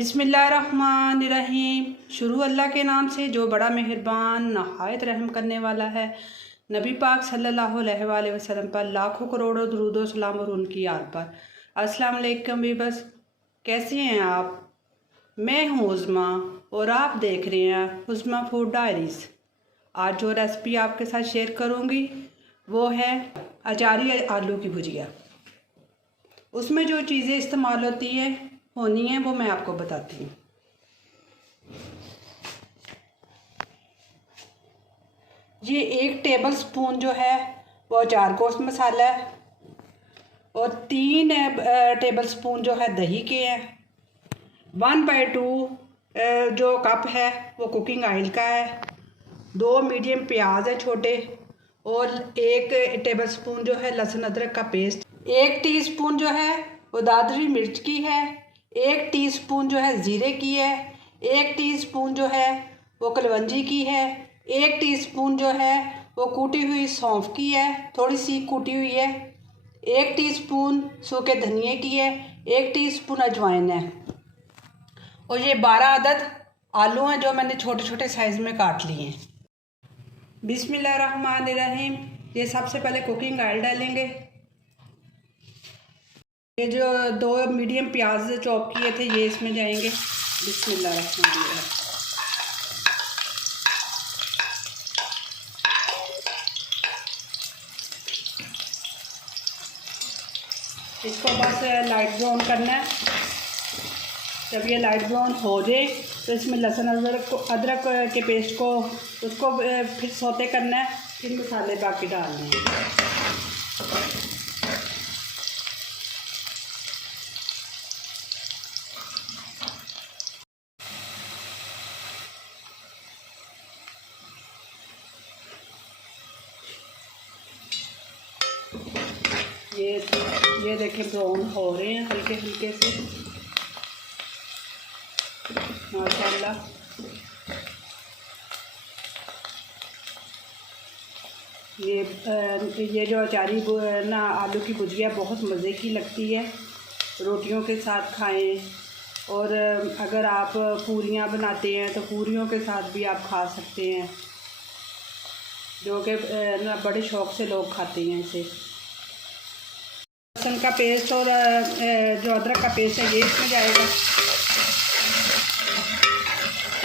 बिस्मिल्लाहिर्रहमानिर्रहीम। शुरू अल्लाह के नाम से जो बड़ा मेहरबान नहायत रहम करने वाला है। नबी पाक सल्लल्लाहु अलैहि वसल्लम पर लाखों करोड़ों दुरूद सलाम और उनकी याद पर। अस्सलाम वालेकुम वीवर्स, कैसी हैं आप? मैं हूँ उज़्मा और आप देख रहे हैं उज़्मा फूड डायरीज़। आज जो रेसिपी आपके साथ शेयर करूँगी वो है अचारी आलू की भुजिया। उसमें जो चीज़ें इस्तेमाल होनी है वो मैं आपको बताती हूँ। ये 1 टेबल स्पून जो है वो अचार गोश्त मसाला है और 3 टेबल स्पून जो है दही के हैं। 1/2 जो कप है वो कुकिंग ऑयल का है। 2 मीडियम प्याज है छोटे और 1 टेबल स्पून जो है लहसुन अदरक का पेस्ट। 1 टीस्पून जो है वो दादरी मिर्च की है। 1 टीस्पून जो है ज़ीरे की है। 1 टीस्पून जो है वो कलवंजी की है। 1 टीस्पून जो है वो कूटी हुई सौंफ की है, थोड़ी सी कूटी हुई है। 1 टीस्पून सूखे धनिए की है। 1 टीस्पून अजवाइन है और ये 12 अदद आलू हैं जो मैंने छोटे छोटे साइज़ में काट लिए हैं। बिस्मिल्लाहिर्रहमानिर्रहीम। ये सबसे पहले कुकिंग ऑयल डालेंगे। ये जो 2 मीडियम प्याज चॉप किए थे ये इसमें जाएंगे। बिस्मिल्लाहिर्रहमानिर्रहीम। इसको बस लाइट ब्राउन करना है। जब ये लाइट ब्राउन हो जाए तो इसमें लहसुन अदरक के पेस्ट को उसको फिर सौते करना है। फिर मसाले बाकी डालने हैं। ये देखें ब्राउन हो रहे हैं हल्के हल्के से, माशाल्लाह। ये जो अचारी ना आलू की भुजिया बहुत मज़े की लगती है। रोटियों के साथ खाएं और अगर आप पूरियां बनाते हैं तो पूरियों के साथ भी आप खा सकते हैं, जो कि ना बड़े शौक़ से लोग खाते हैं इसे। लहसुन का पेस्ट और जो अदरक का पेस्ट है ये इसमें जाएगा।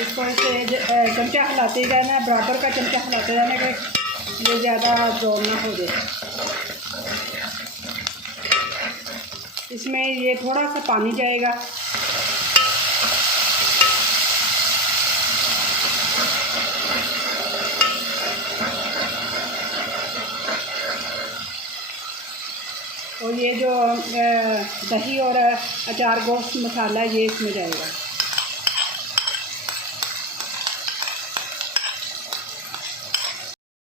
इसको ऐसे चमचा हिलाते जाना, बराबर का चमचा हिलाते जाना कि ये ज़्यादा ब्राउन ना हो जाए। इसमें ये थोड़ा सा पानी जाएगा। और ये जो दही और अचार गोश्त मसाला है ये इसमें जाएगा।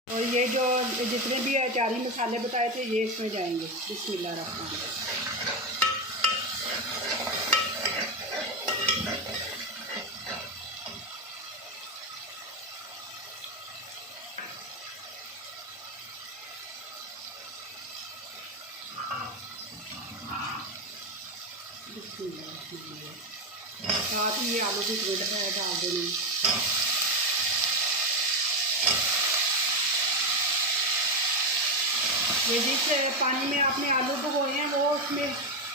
और ये जो जितने भी अचारी मसाले बताए थे ये इसमें जाएंगे। बिस्मिल्लाहिर्रहमानिर्रहीम। साथ ही ये आलू भी डाल देंगे। ये जिस पानी में आपने आलू भिगोए हैं वो उसमें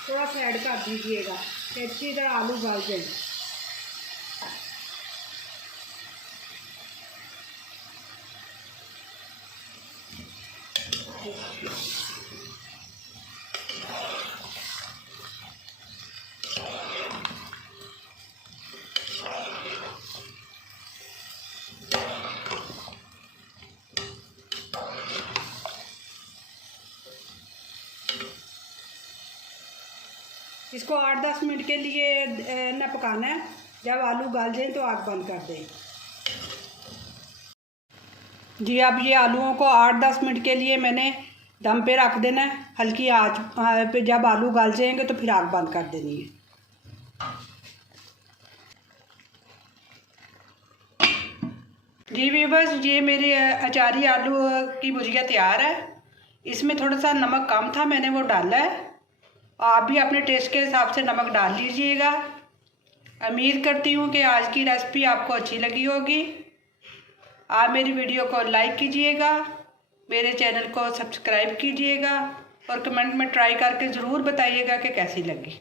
थोड़ा सा ऐड कर दीजिएगा कि अच्छी तरह आलू गल जाए। इसको 8-10 मिनट के लिए न पकाना है। जब आलू गल जाए तो आग बंद कर दें। जी अब ये आलूओं को 8-10 मिनट के लिए मैंने दम पे रख देना है, हल्की आंच पे। जब आलू गल जाएंगे तो फिर आग बंद कर देनी है। जी व्यूअर्स, ये मेरे अचारी आलू की भुजिया तैयार है। इसमें थोड़ा सा नमक कम था, मैंने वो डाला है। आप भी अपने टेस्ट के हिसाब से नमक डाल लीजिएगा। उम्मीद करती हूँ कि आज की रेसिपी आपको अच्छी लगी होगी। आप मेरी वीडियो को लाइक कीजिएगा, मेरे चैनल को सब्सक्राइब कीजिएगा और कमेंट में ट्राई करके ज़रूर बताइएगा कि कैसी लगी।